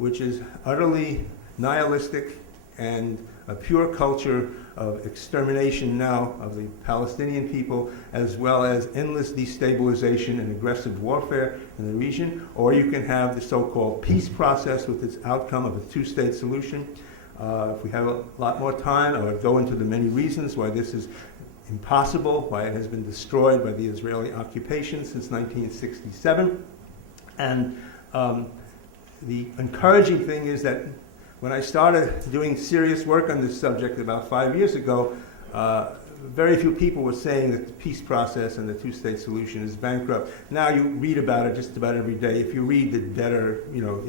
which is utterly nihilistic and a pure culture of extermination now of the Palestinian people, as well as endless destabilization and aggressive warfare in the region. Or you can have the so-called peace process with its outcome of a two-state solution. If we have a lot more time, I would go into the many reasons why this is impossible, why it has been destroyed by the Israeli occupation since 1967. And the encouraging thing is that when I started doing serious work on this subject about 5 years ago, very few people were saying that the peace process and the two-state solution is bankrupt. Now you read about it just about every day, if you read the better,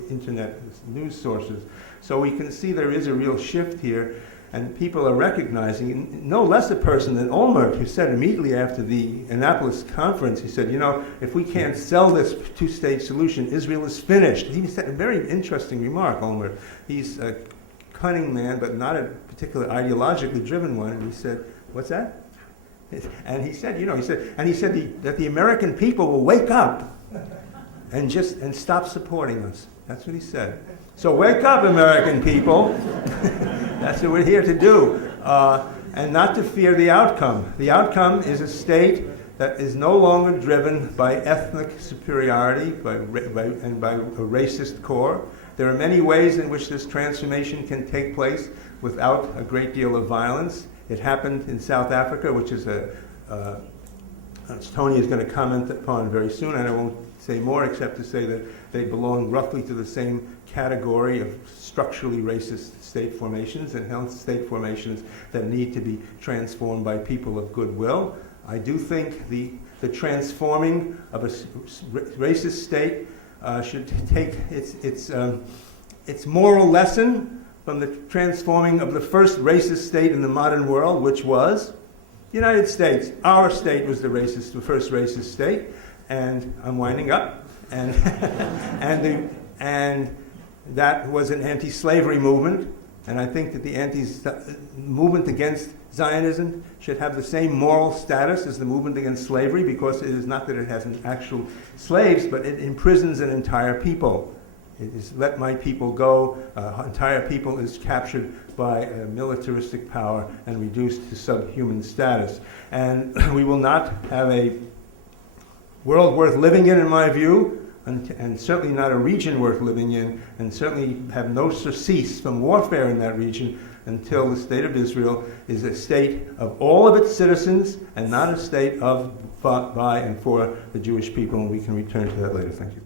internet news sources. So we can see there is a real shift here, and people are recognizing, no less a person than Olmert, who said immediately after the Annapolis conference, he said, if we can't sell this two-state solution, Israel is finished. He said a very interesting remark, Olmert. He's a cunning man, but not a particularly ideologically driven one. And he said, what's that? And he said, that the American people will wake up and stop supporting us. That's what he said. So wake up, American people. That's what we're here to do. And not to fear the outcome. The outcome is a state that is no longer driven by ethnic superiority and by a racist core. There are many ways in which this transformation can take place without a great deal of violence. It happened in South Africa, which is Tony is going to comment upon very soon, and I won't say more except to say that they belong roughly to the same category of structurally racist state formations and health state formations that need to be transformed by people of goodwill. I do think the transforming of a racist state should take its moral lesson from the transforming of the first racist state in the modern world, which was the United States. Our state was the first racist state, and I'm winding up, and and that was an anti-slavery movement, and I think that the movement against Zionism should have the same moral status as the movement against slavery, because it is not that it has an actual slaves, but it imprisons an entire people. It is let my people go. Entire people is captured by militaristic power and reduced to subhuman status. And we will not have a world worth living in my view, and certainly not a region worth living in, and certainly have no surcease from warfare in that region until the state of Israel is a state of all of its citizens and not a state of fought by and for the Jewish people, and we can return to that later. Thank you.